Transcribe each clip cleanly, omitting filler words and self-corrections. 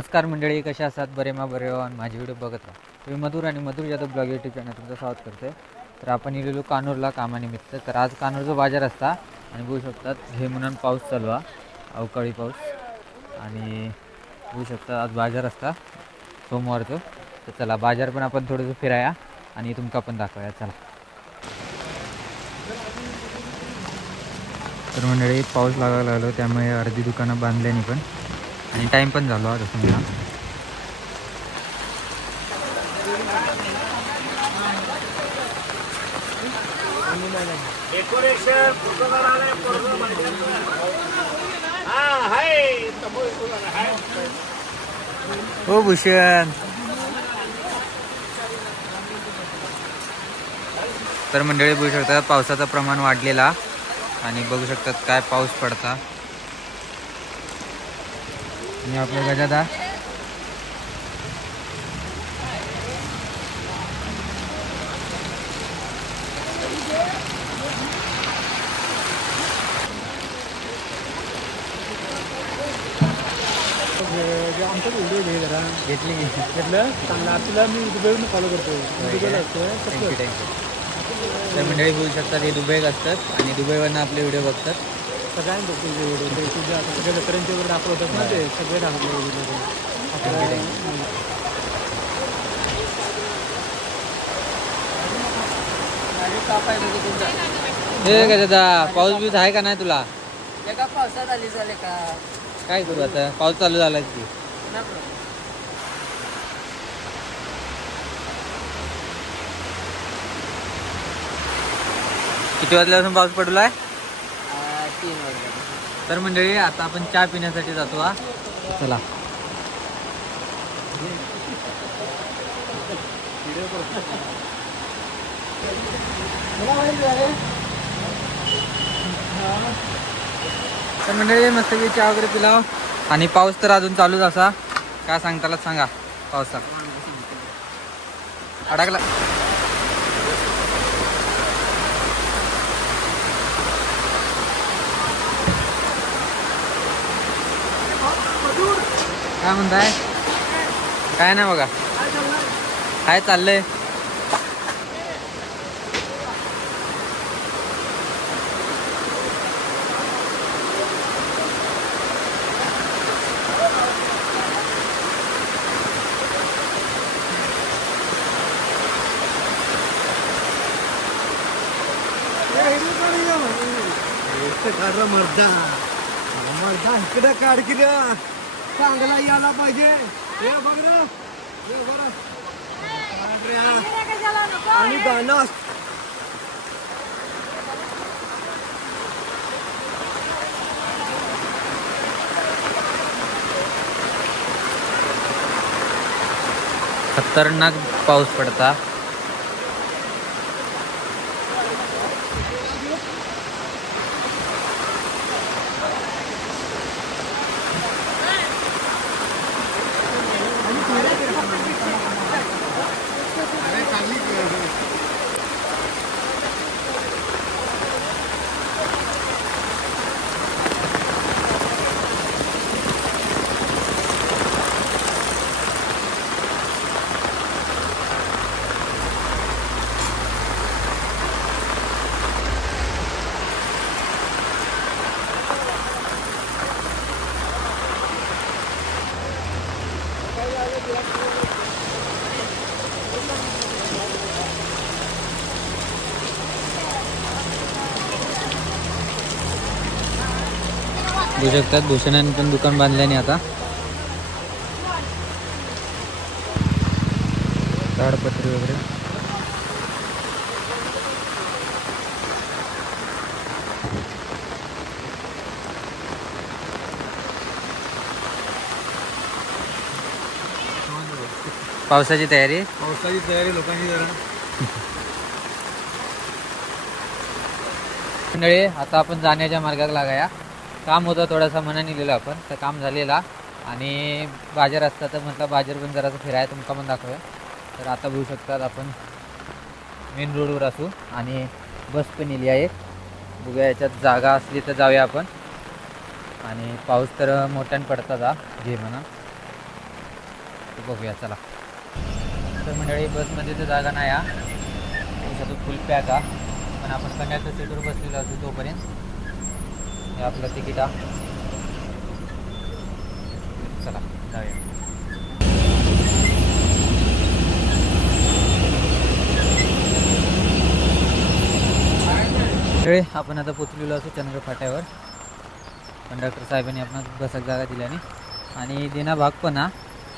नमस्कार मंडळी, कशा आहात? बरे हो आणि माझे व्हिडिओ बघत राहा. तुम्ही मधुर आणि मधुर जाधव ब्लॉग यूट्यूब चॅनल तुमचं स्वागत करतोय. तर आपण गेलेलो कानूरला कामानिमित्त. तर आज कानूरचा बाजार असता आणि बघू शकतात हे म्हणून पाऊस चालू आहे, अवकाळी पाऊस. आणि बघू शकता आज बाजार असता सोमवारचं. तर चला बाजार पण आपण थोडंसं फिराया आणि तुमका पण दाखवूया. चला. तर मंडळी पाऊस लागायला लागलो त्यामुळे अर्धी दुकानं बांधल्यानी पण आणि टाईम पण झालो तसं मला. डेकोरेशन हो भूषण. तर मंडळी बघू शकतात पावसाचं प्रमाण वाढलेला आणि बघू शकतात काय पाऊस पडता. आणि आपल्या गजादा आमचा व्हिडिओ घे जरा घेतली. घेतलं चांगला तुला मी दुबईवरून फॉलो करतो. दुबईला असतोय थँक्यू. तर मंडळी बघू शकतात हे दुबईत असतात आणि दुबईवरनं आपले व्हिडिओ बघतात. सगळ्यांनी बघतो व्हिडिओ ते तुझ्या आता सगळ्या मित्रांचे वगैरे दाखवतात ना ते सगळे दाखवले हे गजादा पाऊस बीस आहे का नाही तुला? एका पावसात आली झाले का काय करू आता, पाऊस चालू झाला की. किती वाजल्यापासून पाऊस पडलाय? 3 वाजता. तर मंडळी आता आपण चहा पिण्यासाठी जातो. हा चला. तर मंडळी मस्तपैकी चहा वगैरे पिलाव आणि पाऊस तर अजून चालूच असा. काय सांगताला सांगा पावसा अडकला. काय म्हणताय? काय नाही बघा, काय चाललंय. मर्दा मर्दा इकडे काढ की चांगला यायला पाहिजे. हे बघ ना, हे बरं आणि गाणं खतरनाक पाऊस पडता. बघू शकतात भूषणाने पण दुकान बांधल्याने आता ताडपत्री वगैरे. पावसाची तयारी लोकांची जरा मंडळी आता आपण जाण्याच्या मार्गाला लागाया. काम होतं थोडासा मनाने लिहिलं आपण, तर काम झालेला आणि बाजार असता तर म्हटलं बाजार पण जरासं फिरायला तुमका पण दाखवूया. तर आता बघू शकतात आपण मेन रोडवर असू आणि बस पण येली आहे. बघूया याच्यात जागा असली तर जाऊया आपण. आणि पाऊस तर मोठ्याने पडतात घे म्हणा. ते बघूया चला. तर मंडळी बसमध्ये तर जागा नाही हा, तो फुल पॅक हा, पण आपण कंडक्टर सीटवर बसलेलो असतो तोपर्यंत हे आपलं तिकीट हा. चला जाऊया. मंडळी आपण आता पोचलेलो असतो चंद्र फाट्यावर. कंडक्टर साहेबांनी आपण बसायला जागा दिल्याने आणि देणं भाग पण हा,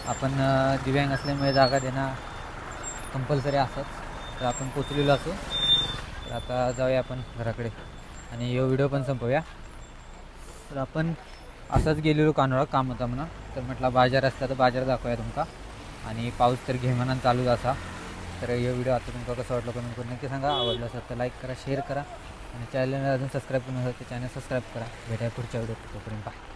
आपण दिव्यांग असल्यामुळे जागा देणं कंपल्सरी असतात. तर आपण पोचलेलो असो. तर आता जाऊया आपण घराकडे आणि हे व्हिडिओ पण संपवूया. तर आपण असंच गेलेलो कानोळा काम होता म्हणा, तर म्हटलं बाजार असता तर बाजार दाखवूया तुमका. आणि पाऊस तर घे म्हणून चालूच असा. तर हे व्हिडिओ आता तुमका कसं वाटलं कमेंट करून नक्की सांगा. आवडलं असेल तर लाईक करा, शेअर करा आणि चॅनलला अजून सबस्क्राईब करून असेल तर चॅनल सबस्क्राईब करा. भेटाय पुढच्या व्हिडिओ, तोपर्यंत बाय.